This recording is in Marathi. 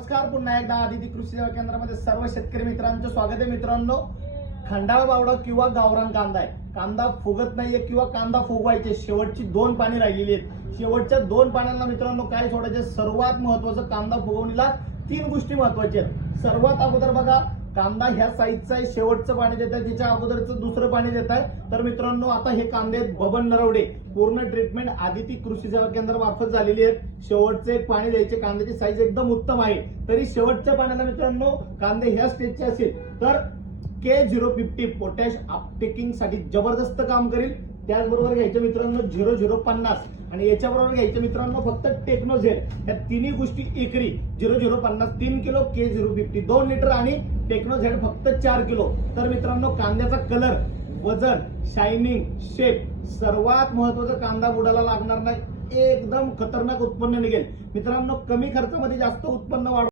नमस्कार, पुन्हा एकदा आदिती कृषी सेवा केंद्रामध्ये सर्व शेतकरी मित्रांचं स्वागत आहे। मित्रांनो, खंडाळा बावडा किंवा गावरान कांदा आहे। कांदा फुगत नाहीये किंवा कांदा फुगवायचे शेवटची 2 पाणी राहिलेली आहेत। शेवटच्या 2 पाण्यांना मित्रांनो काय सोडायचे, सर्वात महत्त्वाचं कांदा फुगवणीला 3 गोष्टी महत्त्वाच्या आहेत। सर्वात अगोदर बघा, कांदा ह्या साईजचा आहे, शेवटचं पाणी देत आहे, त्याच्या अगोदरचं दुसरं पाणी देत आहे। तर मित्रांनो, आता हे कांदे बबन नरवडे पूर्ण ट्रीटमेंट आदिती कृषी सेवा केंद्रामार्फत झालेली आहे। शेवटचे पाणी द्यायचे, कांद्याची साईज एकदम उत्तम आहे। तरी शेवटच्या पाण्याला मित्रांनो कांदे ह्या स्टेजचे असेल तर K050 पोटॅश अपटेकिंग साठी जबरदस्त काम करेल। त्याचबरोबर घ्यायचे मित्रांनो 0050 आणि याच्याबरोबर घ्यायचे मित्रांनो फक्त टेक्नोझेड। या तिन्ही गोष्टी एकरी 0050 3 किलो, K050 2 लिटर आणि टेक्नोझेड फक्त 4 किलो। तर मित्रांनो, कांद्याचा कलर, वजन, शायनिंग, शेप, सर्वात महत्वाचं कांदा बुडाला लागणार नाही, एकदम खतरनाक उत्पन्न निघेल। मित्रांनो, कमी खर्चामध्ये जास्त उत्पन्न वाढ